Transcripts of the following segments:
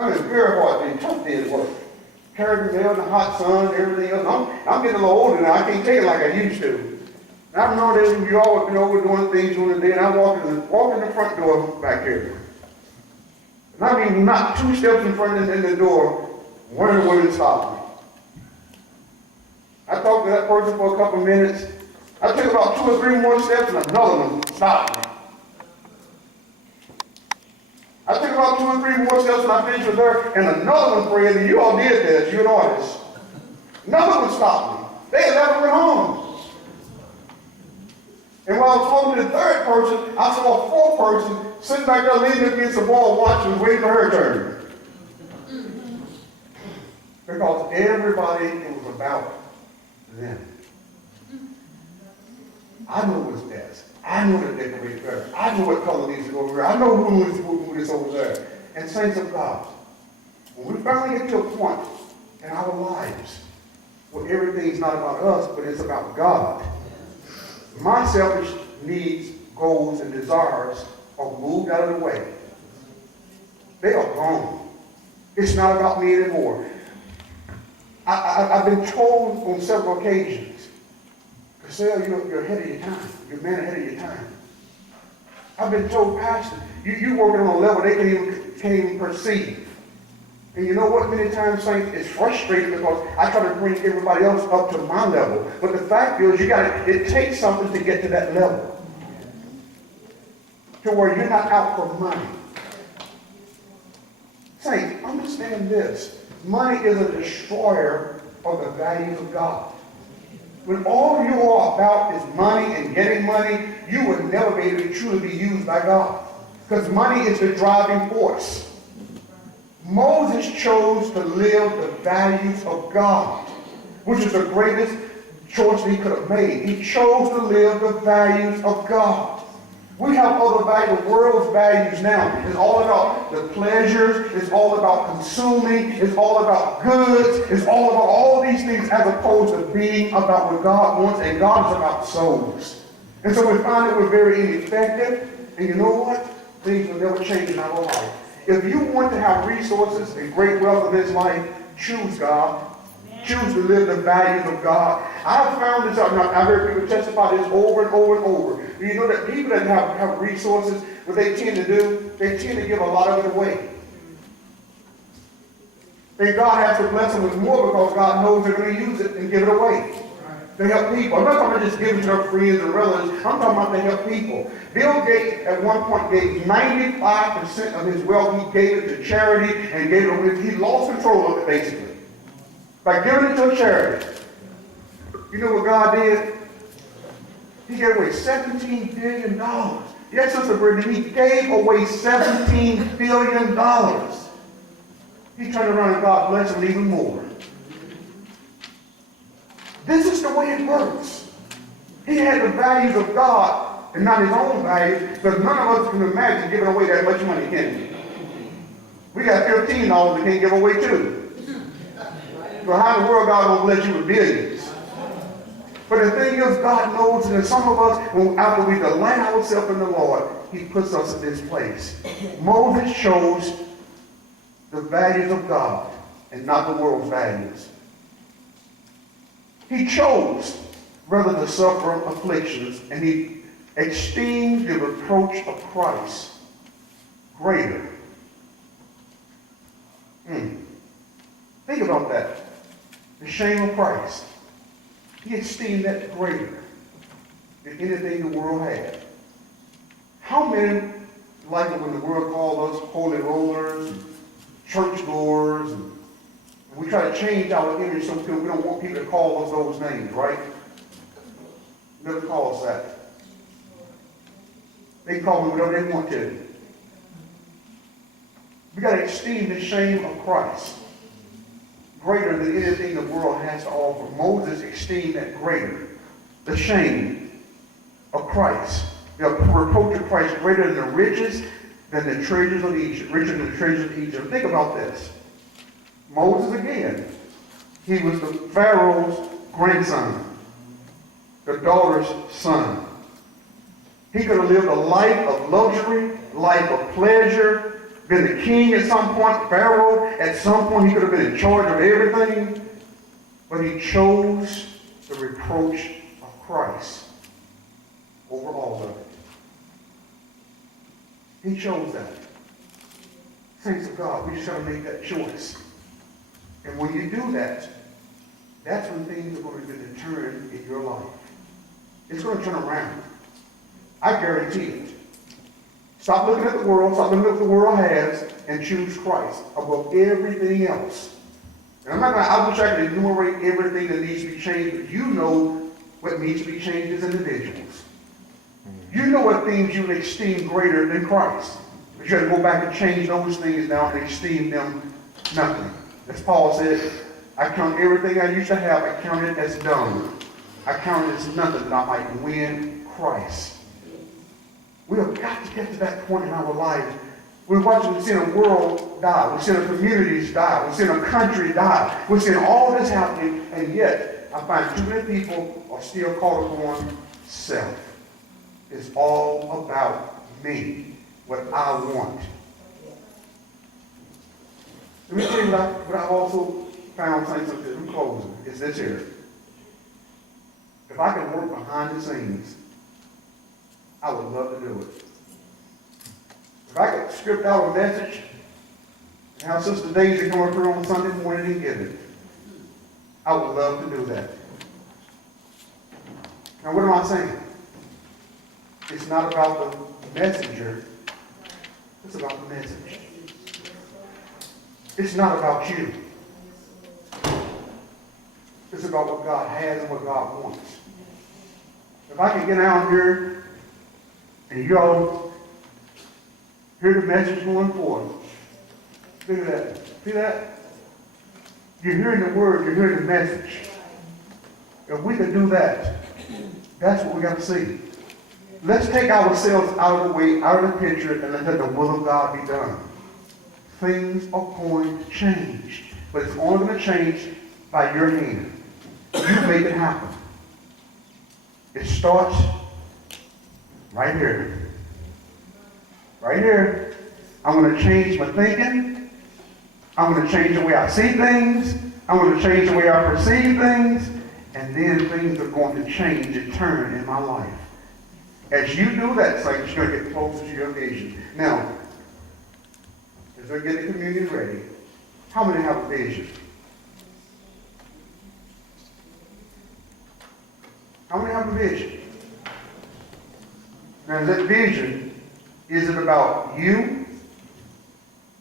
I mean, it's very hard, it's tough day's work. Carrying the mail in the hot sun and everything else. I'm getting a little older now. I can't take it like I used to. And I remember that we all been over doing things during the day, and I walk in the front door back here. And I mean, not 2 steps in front of the door, one of the women stopped me. I talked to that person for a couple of minutes. I took about 2 or 3 more steps, and another one stopped me. I took about 2 or 3 more steps, and I finished with her, and another one prayed, and you all did this, you're an artist. Another one stopped me. They had never went home. And while I was talking to the 3rd person, I saw a 4th person sitting back there leaning against the wall watching, waiting for her turn. Because everybody, it was about them. I know what's best. I know the decorated better. I know what color needs to go over here. I know who is over there. And saints of God, when we finally get to a point in our lives where everything's not about us, but it's about God, my selfish needs, goals, and desires are moved out of the way. They are gone. It's not about me anymore. I've been told on several occasions, Cassell, you're ahead of your time. You're a man ahead of your time. I've been told, Pastor, you're working on a level they can't even perceive. And you know what? Many times, saints, it's frustrating because I try to bring everybody else up to my level. But the fact is, it takes something to get to that level. To where you're not out for money. Saints, understand this. Money is a destroyer of the values of God. When all you are about is money and getting money, you will never be able to truly be used by God. Because money is the driving force. Moses chose to live the values of God, which is the greatest choice he could have made. He chose to live the values of God. We have other values. The world's values now is all about the pleasures. It's all about consuming. It's all about goods. It's all about all these things as opposed to being about what God wants, and God is about souls. And so we find that we're very ineffective. And you know what? Things will never change in our life. If you want to have resources and great wealth of this life, choose God. Choose to live the values of God. I've found this out. I've heard people testify this over and over and over. You know that people that have resources, what they tend to do, they tend to give a lot of it away. And God has to bless them with more because God knows they're going to use it and give it away. To help people. I'm not talking about just giving to their friends and relatives. I'm talking about to help people. Bill Gates at one point gave 95% of his wealth. He gave it to charity and gave it away. He lost control of it basically. By giving it to a charity. You know what God did? He gave away $17 billion. Yes, Sister Brittany, he gave away $17 billion. He turned around and God blessed him even more. This is the way it works. He had the values of God and not his own values, because none of us can imagine giving away that much money, can we? We got $15 we can't give away too. So how in the world God won't bless you with billions? But the thing is, God knows that some of us, after we delight ourselves in the Lord, he puts us in this place. Moses chose the values of God and not the world's values. He chose rather to suffer afflictions, and he esteemed the reproach of Christ greater. Think about that. The shame of Christ. He esteemed that greater than anything the world had. How many, like when the world called us holy rollers, and churchgoers, and we try to change our image so we don't want people to call us those names, right? Never call us that. They can call me whatever they want to. We got to esteem the shame of Christ greater than anything the world has to offer. Moses esteemed that greater. The shame of Christ. The reproach of Christ greater than the riches, than the treasures of Egypt. Richer than the treasures of Egypt. Think about this. Moses again. He was the Pharaoh's grandson. The daughter's son. He could have lived a life of luxury, life of pleasure, been the king at some point, Pharaoh. At some point, he could have been in charge of everything. But he chose the reproach of Christ over all of it. He chose that. Saints of God, we just got to make that choice. And when you do that, that's when things are going to begin to turn in your life. It's going to turn around. I guarantee it. Stop looking at the world, stop looking at what the world has, and choose Christ above everything else. And I'm not going to, I wish I could enumerate everything that needs to be changed, but you know what needs to be changed as individuals. You know what things you would esteem greater than Christ. But you have to go back and change those things now and esteem them nothing. As Paul said, I count everything I used to have, I count it as dung. I count it as nothing that I might win Christ. We have got to get to that point in our lives. We're seeing a world die. We're seeing communities die. We're seeing a country die. We're seeing all this happening, and yet I find too many people are still caught upon self. It's all about me, what I want. Let me tell you what I also found, saints of this, I'm closing, is this here. If I could work behind the scenes, I would love to do it. If I could script out a message and have Sister Daisy come up here on Sunday morning and give it, I would love to do that. Now, what am I saying? It's not about the messenger. It's about the message. It's not about you. It's about what God has and what God wants. If I can get out here and you all hear the message going forth, look at that. See that? You're hearing the word, you're hearing the message. If we can do that, that's what we got to see. Let's take ourselves out of the way, out of the picture, and let the will of God be done. Things are going to change. But it's only going to change by your hand. You make it happen. It starts right here. Right here. I'm going to change my thinking. I'm going to change the way I see things. I'm going to change the way I perceive things. And then things are going to change and turn in my life. As you do that, saints, you're going to get closer to your vision. Now, as we get the communion ready, how many have a vision? How many have a vision? Now, that vision, is it about you?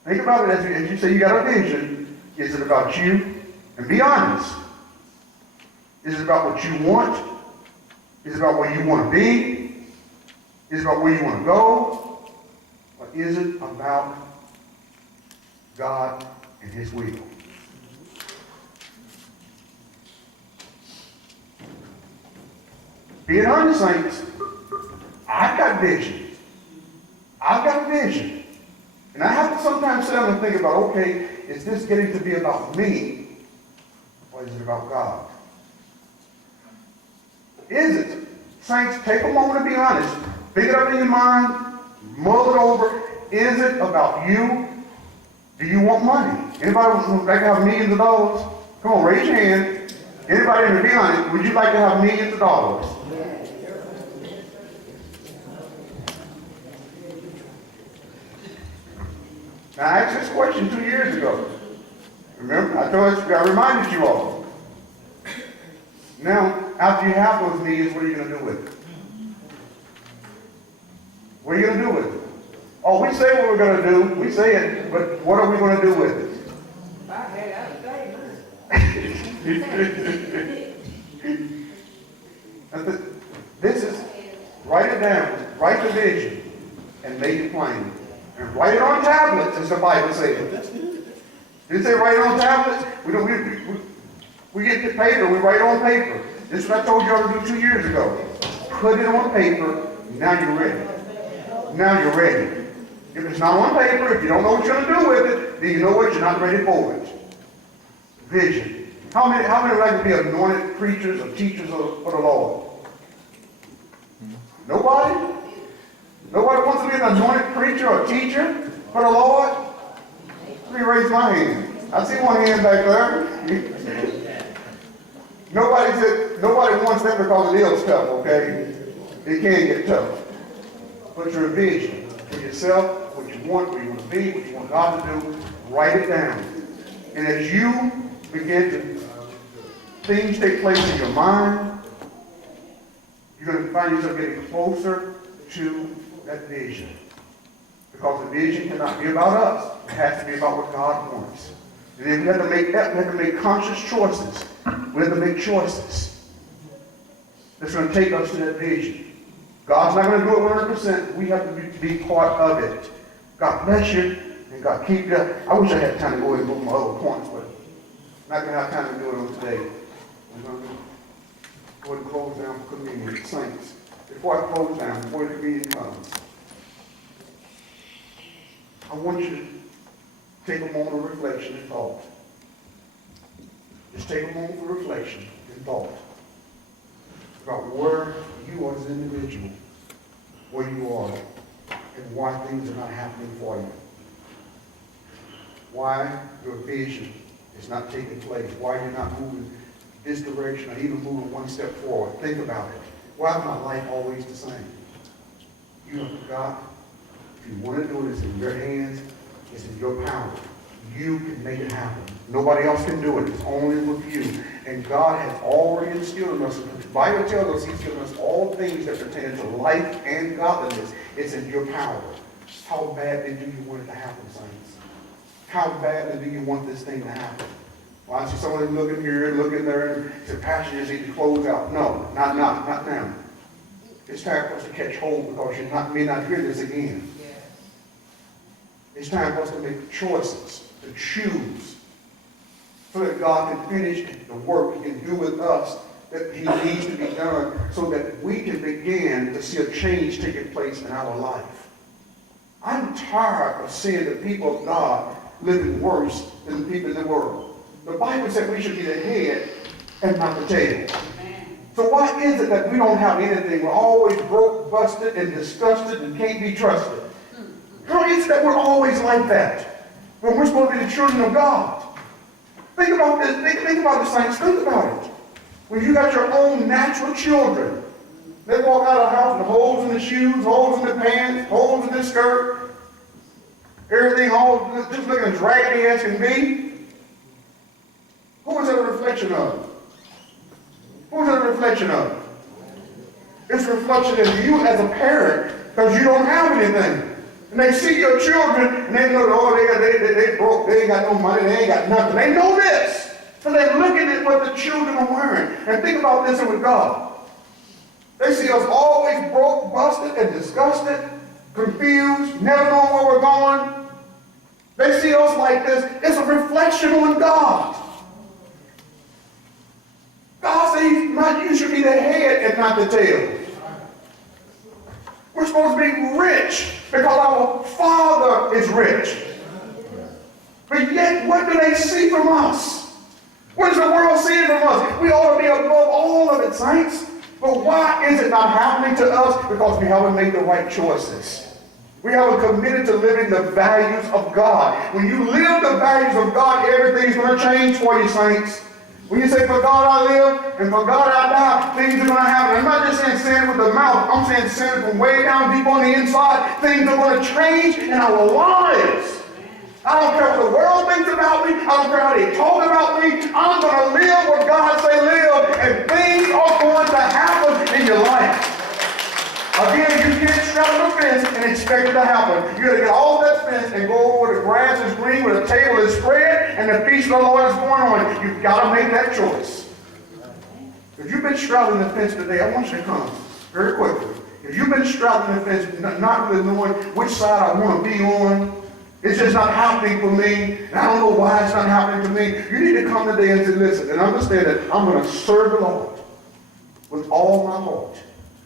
Think about it as you say you got a vision. Is it about you? And be honest. Is it about what you want? Is it about where you want to be? Is it about where you want to go? Or is it about God and His will? Being honest, saints, I've got vision. I've got a vision. And I have to sometimes sit down and think about, okay, is this getting to be about me? Or is it about God? Is it? Saints, take a moment to be honest. Think it up in your mind. Mull it over. Is it about you? Do you want money? Anybody would like to have millions of dollars? Come on, raise your hand. Anybody in here, be honest, would you like to have millions of dollars? Now, I asked this question 2 years ago. Remember, I reminded you all. Now, after you have those millions, what are you going to do with it? What are you going to do with it? Oh, we say what we're going to do. We say it, but what are we going to do with it? This is, write it down. Write the vision and make it plain. And write it on tablets, as the Bible says. Did it say write it on tablets? We get the paper, we write on paper. This is what I told you all to do 2 years ago. Put it on paper, now you're ready. Now you're ready. If it's not on paper, if you don't know what you're going to do with it, then you know what? You're not ready for it. Vision. How many would like to be anointed preachers or teachers for the Lord? Nobody? Nobody wants to be an anointed preacher or teacher? For the Lord? Let me raise my hand. I see one hand back there. Nobody wants that because it is tough, okay? It can get tough. But your vision for yourself, what you want, where you want to be, what you want God to do, write it down. And as you begin to, things take place in your mind, you're going to find yourself getting closer to that vision. Because the vision cannot be about us. It has to be about what God wants. And then we have to make conscious choices. We have to make choices that's going to take us to that vision. God's not going to do it 100%. We have to be part of it. God bless you, and God keep you. I wish I had time to go ahead and move my other points, but I'm not going to have time to do it on today. I'm going to go ahead and close down for communion. Saints, before I close down, before the communion comes, I want you to take a moment of reflection and thought. Just take a moment for reflection and thought about where you are as an individual, where you are, and why things are not happening for you. Why your vision is not taking place. Why you're not moving this direction or even moving one step forward. Think about it. Why is my life always the same? You have forgot. If you want to do it, it's in your hands. It's in your power. You can make it happen. Nobody else can do it. It's only with you. And God has already instilled in us. The Bible tells us He's given us all things that pertain to life and godliness. It's in your power. How badly do you want it to happen, saints? How badly do you want this thing to happen? Well, I see someone looking here, looking there, and say, Pastor, you just need to close out. No, not now. It's time for us to catch hold because you may not hear this again. It's time for us to make choices, to choose, so that God can finish the work He can do with us that He needs to be done, so that we can begin to see a change taking place in our life. I'm tired of seeing the people of God living worse than the people in the world. The Bible said we should be the head and not the tail. So why is it that we don't have anything? We're always broke, busted, and disgusted, and can't be trusted. How is it that we're always like that when we're supposed to be the children of God? Think about this. Think about the saints. Think about it. When you got your own natural children, they walk out of the house with holes in the shoes, holes in the pants, holes in the skirt, everything all just looking as raggedy as can be. Who is that a reflection of? Who is that a reflection of? It's a reflection of you as a parent because you don't have anything. And they see your children, and they know, oh, they broke, they ain't got no money, they ain't got nothing. They know this. So they're looking at what the children are wearing. And think about this with God. They see us always broke, busted, and disgusted, confused, never knowing where we're going. They see us like this. It's a reflection on God. God says you should be the head and not the tail. We're supposed to be rich because our Father is rich. But yet, what do they see from us? What is the world seeing from us? We ought to be above all of it, saints. But why is it not happening to us? Because we haven't made the right choices. We haven't committed to living the values of God. When you live the values of God, everything's going to change for you, saints. When you say, for God I live, and for God I die, things are going to happen. I'm not just saying sin with the mouth. I'm saying sin from way down deep on the inside. Things are going to change in our lives. I don't care what the world thinks about me. I don't care how they talk about me. I'm going to live what God say live, and things are going to happen in your life. Again, you can't straddle the fence and expect it to happen. You got to get all that fence and go over where the grass is green, where the table is spread, and the feast of the Lord is going on. You've got to make that choice. If you've been straddling the fence today, I want you to come very quickly. If you've been straddling the fence, not really knowing which side I want to be on, it's just not happening for me, and I don't know why it's not happening to me, you need to come today and say, listen, and understand that I'm going to serve the Lord with all my heart,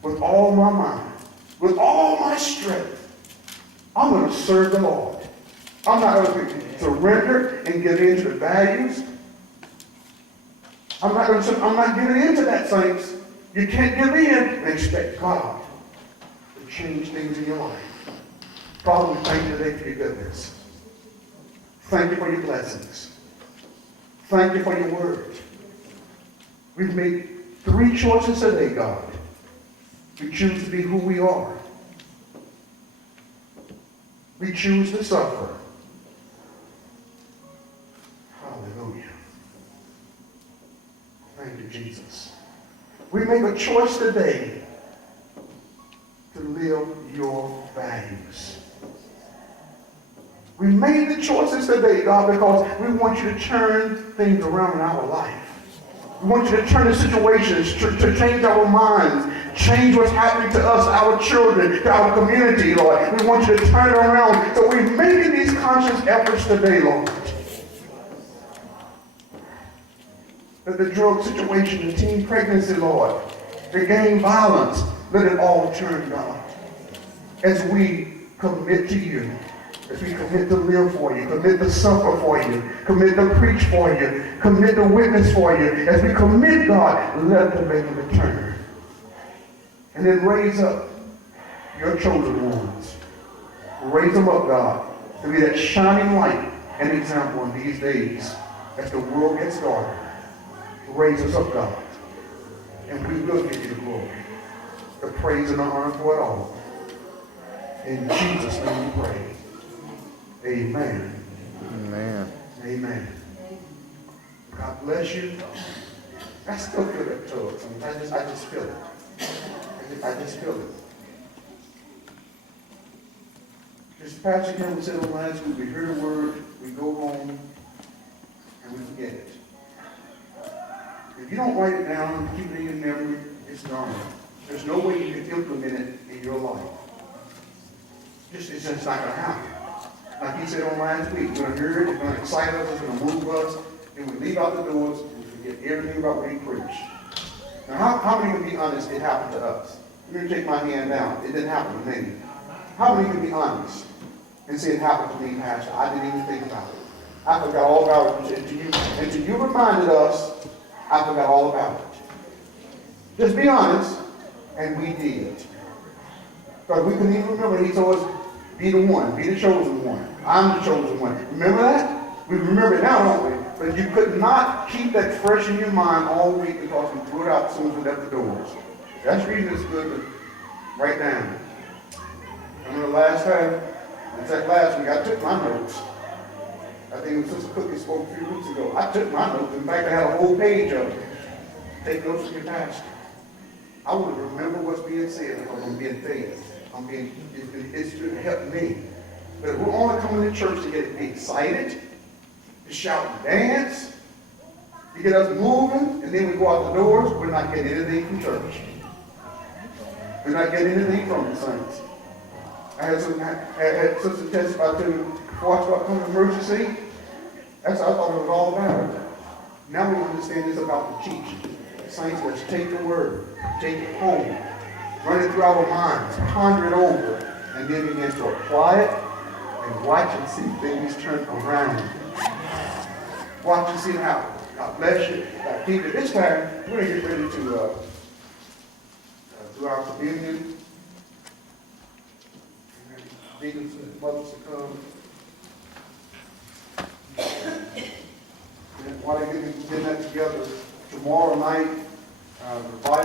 with all my mind, with all my strength. I'm going to serve the Lord. I'm not going to surrender and give in to the values. I'm not giving in to that, saints. You can't give in and expect God to change things in your life. Father, we thank you today for your goodness. Thank you for your blessings. Thank you for your word. We've made 3 choices today, God. We choose to be who we are. We choose to suffer. Hallelujah. Thank you, Jesus. We make a choice today to live your values. We made the choices today, God, because we want you to turn things around in our life. We want you to turn the situations, to change our minds, change what's happening to us, our children, to our community, Lord. We want you to turn it around. So we're making these conscious efforts today, Lord. That the drug situation, the teen pregnancy, Lord, the gang violence, let it all turn, God. As we commit to you, as we commit to live for you, commit to suffer for you, commit to preach for you, commit to witness for you, as we commit, God, let them make a return. And then raise up your chosen ones. Raise them up, God, to be that shining light and example in these days as the world gets darker. Raise us up, God, and we will give you the glory, the praise and the honor for it all. In Jesus' name we pray. Amen. Amen. Amen. God bless you. I still feel it to it. I just feel it. I just feel it. Just Pastor Kim said on last week, we hear the word, we go home, and we forget it. If you don't write it down, keep it in your memory, it's gone. There's no way you can implement it in your life. It's just not going to happen. Like he said on last week, we're going to hear it, it's going to excite us, it's going to move us, and we leave out the doors, and we forget everything about what he preached. Now, how many can be honest it happened to us? I'm going to take my hand down. It didn't happen to me. How many can be honest and say it happened to me, Pastor? I didn't even think about it. I forgot all about it. Until you reminded us, I forgot all about it. Just be honest, and we did. Because we couldn't even remember. He told us, be the one, be the chosen one. I'm the chosen one. Remember that? We remember it now, don't we? But you could not keep that fresh in your mind all week because we threw it out as soon as we left the doors. That's the reason it's good to write down. Remember the last time? In fact, last week I took my notes. I think it was Sister Cookie spoke a few weeks ago. I took my notes. In fact, I had a whole page of it. Take notes from your pastor. I want to remember what's being said because I'm being fed. It's going to help me. But if we're only coming to church to get excited, to shout and dance, to get us moving, and then we go out the doors, we're not getting anything from church. We're not getting anything from the saints. I had Sister testify to me before I started coming to emergency. That's what I thought it was all about. Now we understand this about the teaching. Saints, let's take the word, take it home, run it through our minds, ponder it over, and then begin to apply it and watch and see things turn around. Watch and see it happen. God bless you. Keep it. This time, we're going to get ready to do our communion. Deacons and mothers to come. And while they're getting that together, tomorrow night, revival.